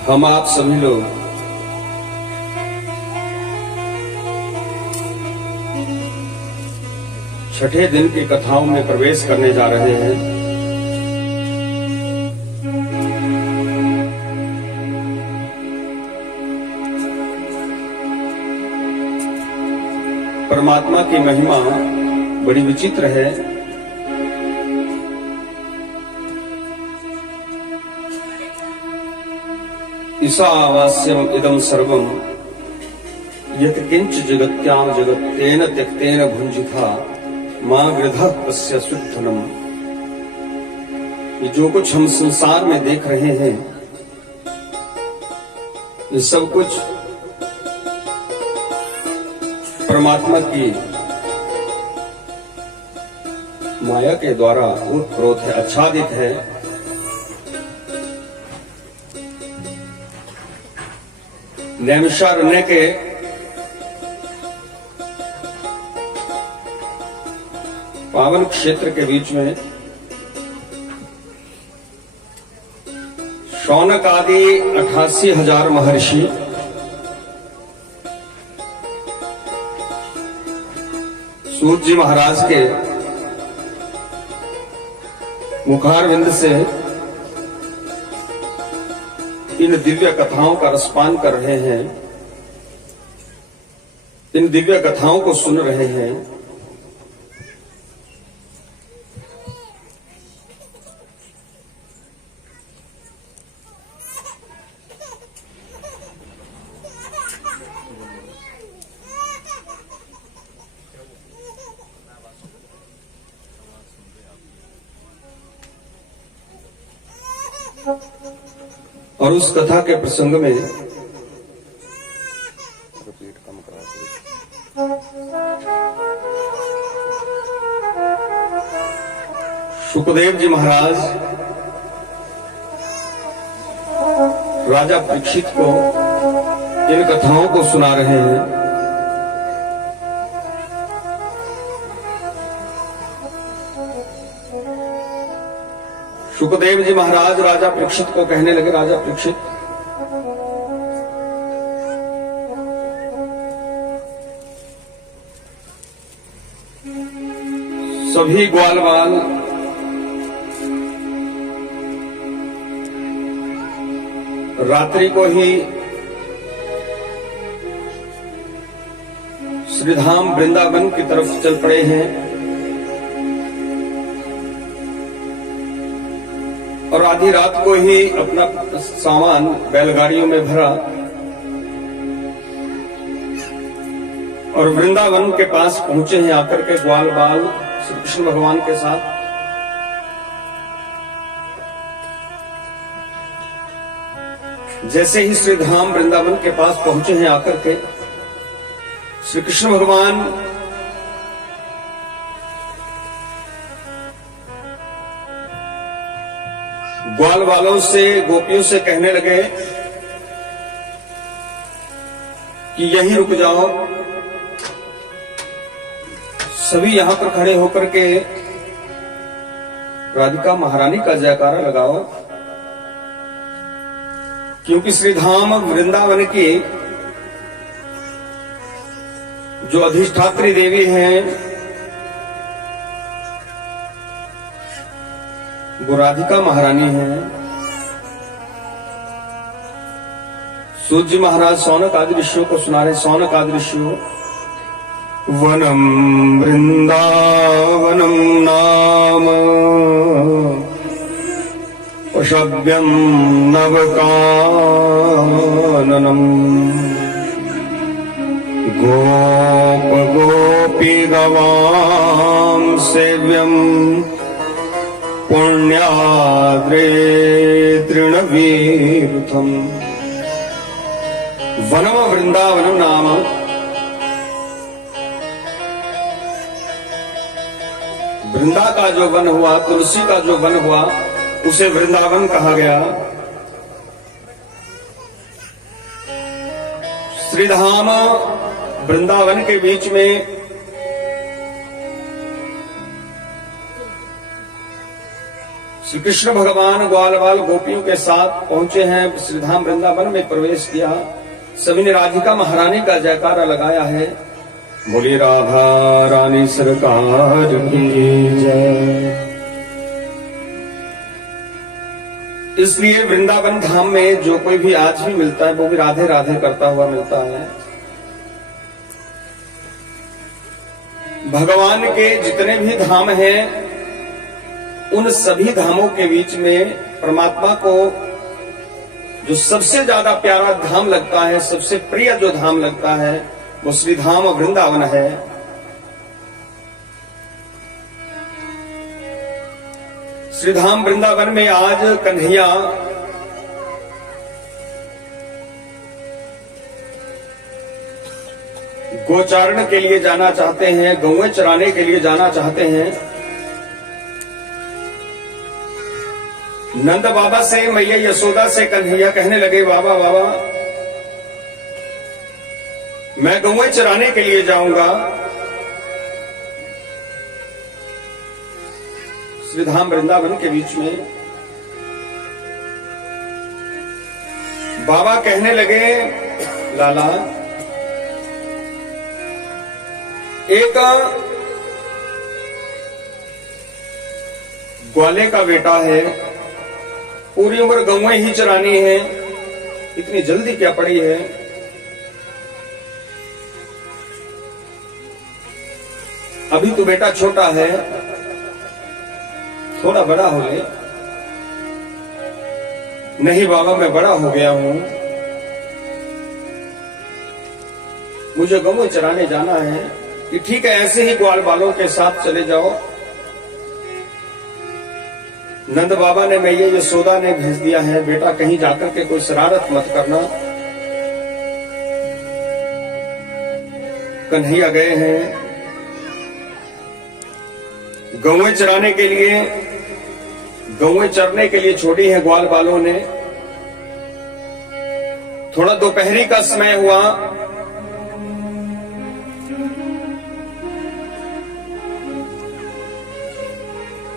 हम आप सभी लोग छठे दिन की कथाओं में प्रवेश करने जा रहे हैं। परमात्मा की महिमा बड़ी विचित्र है। ईशावास्यम इदं सर्वं यत् किंच जगत्यां जगत्तेन त्यक्तेन भुंजिथा मां गृधः तस्य सुद्धनम। ये जो कुछ हम संसार में देख रहे हैं, ये सब कुछ परमात्मा की माया के द्वारा उत्प्रोत है, आच्छादित है। नैमिषारण्य के पावन क्षेत्र के बीच में शौनक आदि 88,000 महर्षि सूत जी महाराज के मुखारविंद से इन दिव्य कथाओं का रसपान कर रहे हैं, इन दिव्य कथाओं को सुन रहे हैं। और उस कथा के प्रसंग में शुकदेव जी महाराज राजा परीक्षित को इन कथाओं को सुना रहे हैं। शुकदेव जी महाराज राजा परीक्षित को कहने लगे, राजा परीक्षित, सभी ग्वाल बाल रात्रि को ही श्रीधाम वृंदावन की तरफ चल पड़े हैं और आधी रात को ही अपना सामान बैलगाड़ियों में भरा और वृंदावन के पास पहुंचे हैं। आकर के ग्वाल बाल श्री कृष्ण भगवान के साथ जैसे ही श्रीधाम वृंदावन के पास पहुंचे हैं, आकर के श्री कृष्ण भगवान ग्वाल वालों से, गोपियों से कहने लगे कि यहीं रुक जाओ, सभी यहां पर खड़े होकर के राधिका महारानी का जयकारा लगाओ, क्योंकि श्रीधाम वृंदावन की जो अधिष्ठात्री देवी हैं वो राधिका महारानी हैं। सूत जी महाराज शौनक आदि ऋषियों को सुना रहे। शौनक आदि ऋषियों, वनम वृंदावनम नाम पशव्यम नवकाननम गोप गोपी गवां सेव्यम पुण्याद्रे तृणवीर्थम। वनम वृंदावनम नाम, वृंदा का जो वन हुआ, तुलसी का जो वन हुआ, उसे वृंदावन कहा गया। श्रीधाम वृंदावन के बीच में श्री कृष्ण भगवान ग्वाल बाल गोपियों के साथ पहुंचे हैं, श्रीधाम वृंदावन में प्रवेश किया। सभी ने राधिका महारानी का जयकारा लगाया है। बोली राधा रानी सरकार की जय। इसलिए वृंदावन धाम में जो कोई भी आज भी मिलता है वो भी राधे राधे करता हुआ मिलता है। भगवान के जितने भी धाम हैं उन सभी धामों के बीच में परमात्मा को जो सबसे ज्यादा प्यारा धाम लगता है, सबसे प्रिय जो धाम लगता है वो श्री धाम वृंदावन है। श्री धाम वृंदावन में आज कन्हैया गोचारण के लिए जाना चाहते हैं, गौएं चराने के लिए जाना चाहते हैं। नंद बाबा से, मैया यशोदा से कन्हैया कहने लगे, बाबा बाबा मैं गौएं चराने के लिए जाऊंगा। श्रीधाम वृंदावन के बीच में बाबा कहने लगे, लाला एक ग्वाले का बेटा है, पूरी उम्र गौएं ही चरानी है, इतनी जल्दी क्या पड़ी है? अभी तो बेटा छोटा है, थोड़ा बड़ा हो ले। नहीं बाबा मैं बड़ा हो गया हूं, मुझे गौएं चराने जाना है। कि ठीक है, ऐसे ही ग्वाल बालों के साथ चले जाओ। नंद बाबा ने, मैया यशोदा ने भेज दिया है, बेटा कहीं जाकर के कोई शरारत मत करना। कन्हैया गए हैं गौएं चराने के लिए, गौएं चरने के लिए छोड़ी है ग्वाल बालों ने। थोड़ा दोपहरी का समय हुआ,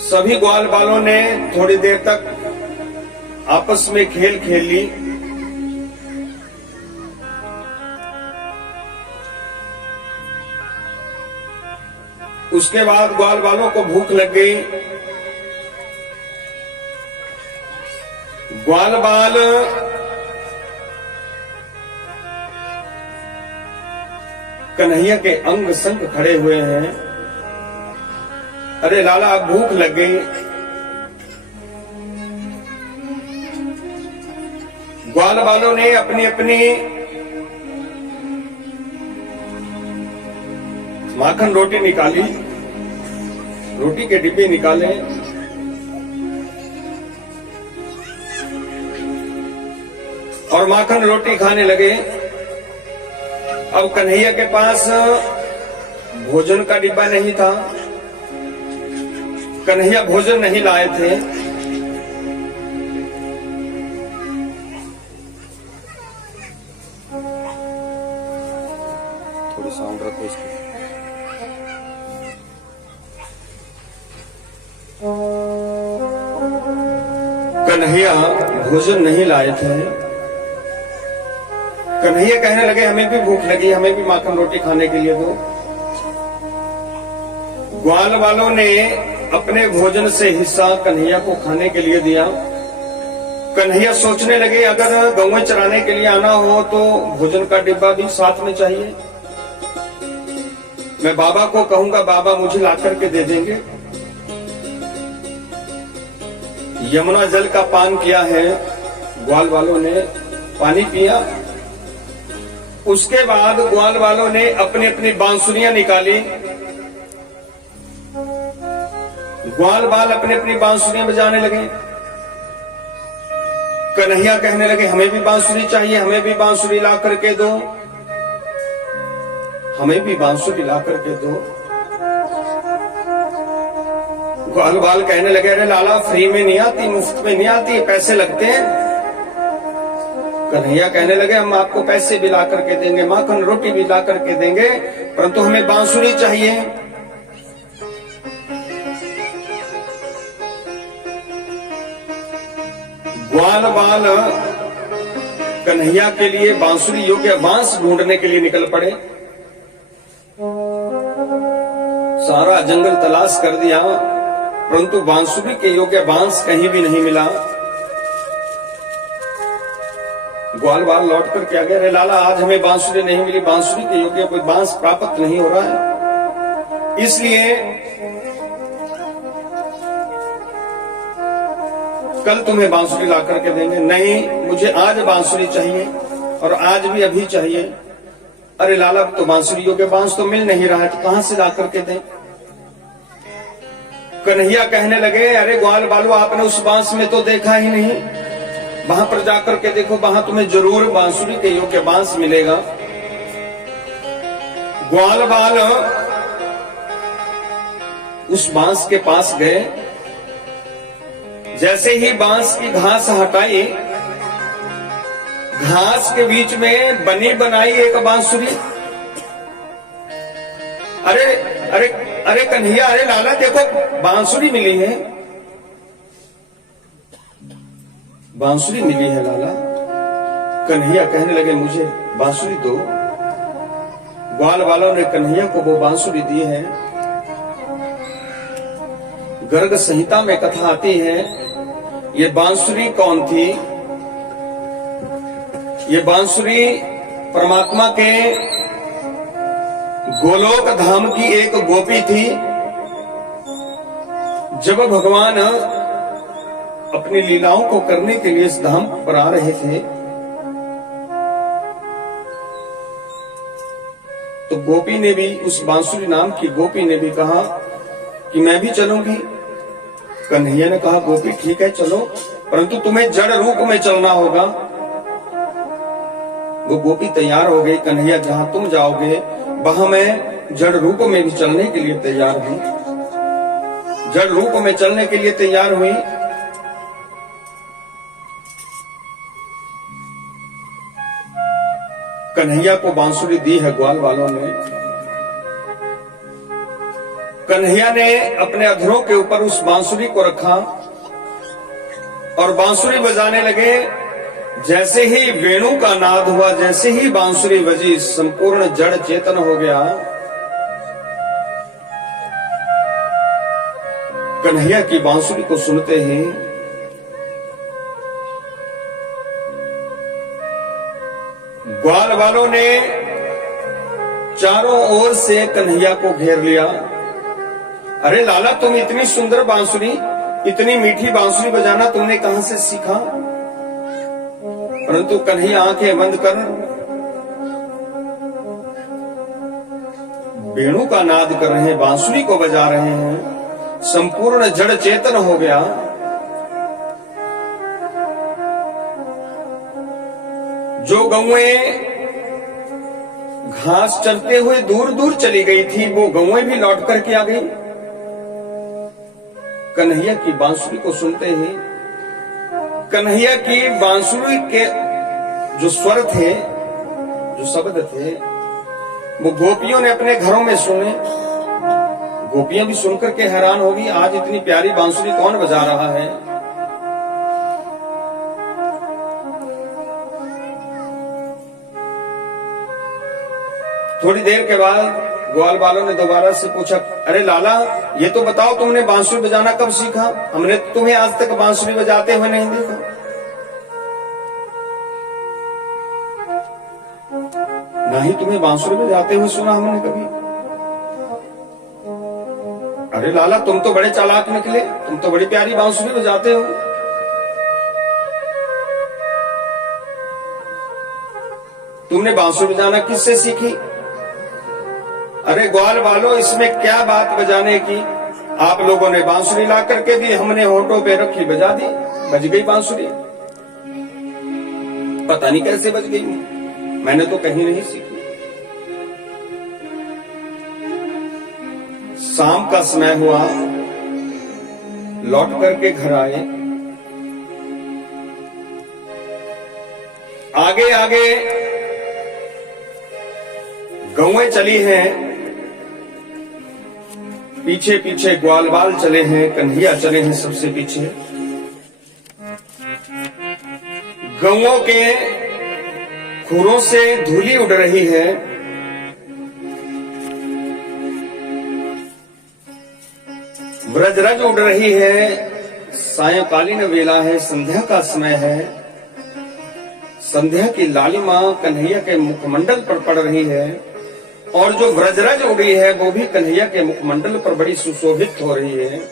सभी ग्वाल बालों ने थोड़ी देर तक आपस में खेल खेल ली। उसके बाद ग्वाल बालों को भूख लग गई। ग्वाल बाल कन्हैया के अंग संग खड़े हुए हैं। अरे लाला अब भूख लग गई। ग्वाल बालों ने अपनी अपनी माखन रोटी निकाली, रोटी के डिब्बे निकाले और माखन रोटी खाने लगे। अब कन्हैया के पास भोजन का डिब्बा नहीं था, कन्हैया भोजन नहीं लाए थे। थोड़ी साउंड रखो इसको। कन्हैया भोजन नहीं लाए थे। कन्हैया कहने लगे, हमें भी भूख लगी, हमें भी माखन रोटी खाने के लिए दो। ग्वाल वालों ने अपने भोजन से हिस्सा कन्हैया को खाने के लिए दिया। कन्हैया सोचने लगे, अगर गौएं चराने के लिए आना हो तो भोजन का डिब्बा भी साथ में चाहिए। मैं बाबा को कहूंगा, बाबा मुझे ला करके दे देंगे। यमुना जल का पान किया है ग्वाल वालों ने, पानी पिया। उसके बाद ग्वाल वालों ने अपनी अपनी बांसुरियां निकाली। ग्वाल बाल अपनी अपनी बांसुरियां बजाने लगे। कन्हैया कहने लगे, हमें भी बांसुरी चाहिए, हमें भी बांसुरी ला करके दो, हमें भी बांसुरी ला करके दो। ग्वाल बाल कहने लगे, अरे लाला फ्री में नहीं आती, मुफ्त में नहीं आती, पैसे लगते हैं। कन्हैया कहने लगे, हम आपको पैसे भी ला करके देंगे, माखन रोटी भी ला करके देंगे, परंतु हमें बांसुरी चाहिए। ग्वाल बाल कन्हैया के लिए बांसुरी योग्य बांस ढूंढने के लिए निकल पड़े। सारा जंगल तलाश कर दिया, परंतु बांसुरी के योग्य बांस कहीं भी नहीं मिला। ग्वाल बाल लौट कर क्या गया, अरे लाला आज हमें बांसुरी नहीं मिली, बांसुरी के योग्य कोई बांस प्राप्त नहीं हो रहा है, इसलिए कल तुम्हें बांसुरी ला करके देंगे। नहीं, मुझे आज बांसुरी चाहिए और आज भी अभी चाहिए। अरे लाला तो बांसुरी योग्य बांस तो मिल नहीं रहा है, तो कहां से ला करके दें। कन्हैया कहने लगे, अरे ग्वाल बालू आपने उस बांस में तो देखा ही नहीं, वहां पर जाकर के देखो, वहां तुम्हें जरूर बांसुरी के योग्य बांस मिलेगा। ग्वाल बाल उस बांस के पास गए, जैसे ही बांस की घास हटाई, घास के बीच में बनी बनाई एक बांसुरी। अरे अरे अरे कन्हैया, अरे लाला देखो बांसुरी मिली है, बांसुरी मिली है लाला। कन्हैया कहने लगे, मुझे बांसुरी दो। ग्वाल वालों ने कन्हैया को वो बांसुरी दी है। गर्ग संहिता में कथा आती है, ये बांसुरी कौन थी? ये बांसुरी परमात्मा के गोलोक धाम की एक गोपी थी। जब भगवान अपनी लीलाओं को करने के लिए इस धाम पर आ रहे थे, तो गोपी ने भी, उस बांसुरी नाम की गोपी ने भी कहा कि मैं भी चलूंगी। कन्हैया ने कहा, गोपी ठीक है चलो, परंतु तुम्हें जड़ रूप में चलना होगा। वो गोपी तैयार हो गई, कन्हैया जहां तुम जाओगे वहां मैं जड़ रूप में भी चलने के लिए तैयार हूं। जड़ रूप में चलने के लिए तैयार हुई। कन्हैया को बांसुरी दी है ग्वाल वालों ने। कन्हैया ने अपने अधरों के ऊपर उस बांसुरी को रखा और बांसुरी बजाने लगे। जैसे ही वेणु का नाद हुआ, जैसे ही बांसुरी बजी, संपूर्ण जड़ चेतन हो गया। कन्हैया की बांसुरी को सुनते ही ग्वाल वालों ने चारों ओर से कन्हैया को घेर लिया। अरे लाला, तुम इतनी सुंदर बांसुरी, इतनी मीठी बांसुरी बजाना तुमने कहां से सीखा? परंतु कन्हैया आंखें बंद कर वेणु का नाद कर रहे हैं, बांसुरी को बजा रहे हैं। संपूर्ण जड़ चेतन हो गया। जो गौएं घास चरते हुए दूर दूर चली गई थी, वो गौएं भी लौट करके आ गई। कन्हैया की बांसुरी को सुनते ही, कन्हैया की बांसुरी के जो स्वर थे, जो शब्द थे, वो गोपियों ने अपने घरों में सुने। गोपियां भी सुनकर के हैरान होगी, आज इतनी प्यारी बांसुरी कौन बजा रहा है? थोड़ी देर के बाद ग्वाल वालों ने दोबारा से पूछा, अरे लाला, ये तो बताओ तुमने बांसुरी बजाना कब सीखा? हमने तुम्हें आज तक बांसुरी बजाते हुए नहीं देखा। ना ही तुम्हें बांसुरी बजाते हुए सुना हमने कभी। अरे लाला, तुम तो बड़े चालाक निकले, तुम तो बड़ी प्यारी बांसुरी बजाते हो। तुमने बांसुरी बजाना किससे सीखी? अरे ग्वाल वालों, इसमें क्या बात बजाने की? आप लोगों ने बांसुरी ला करके दी, हमने होठों पे रखी, बजा दी, बज गई बांसुरी। पता नहीं कैसे बज गई, मैंने तो कहीं नहीं सीखी। शाम का समय हुआ, लौट करके घर आए। आगे आगे गौएं चली हैं, पीछे पीछे ग्वाल बाल चले हैं, कन्हैया चले हैं सबसे पीछे। गौओं के खुरों से धूली उड़ रही है, ब्रजरज उड़ रही है, सायंकालीन वेला है, संध्या का समय है, संध्या की लालिमा कन्हैया के मुखमंडल पर पड़ रही है और जो ब्रजरज उड़ी है वो भी कन्हैया के मुखमंडल पर बड़ी सुशोभित हो रही है।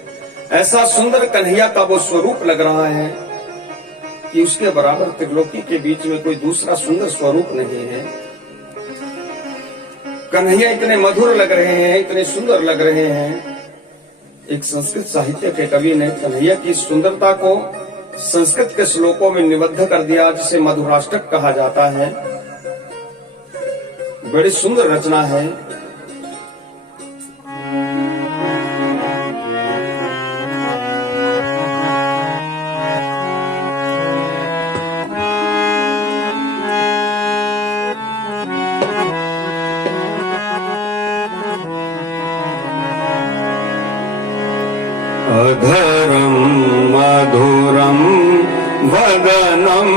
ऐसा सुंदर कन्हैया का वो स्वरूप लग रहा है कि उसके बराबर त्रिलोकी के बीच में कोई दूसरा सुंदर स्वरूप नहीं है। कन्हैया इतने मधुर लग रहे हैं, इतने सुंदर लग रहे हैं। एक संस्कृत साहित्य के कवि ने कन्हैया की सुंदरता को संस्कृत के श्लोकों में निबद्ध कर दिया, जिसे मधुराष्टक कहा जाता है। बड़ी सुंदर रचना है। अधरम मधुरम वदनम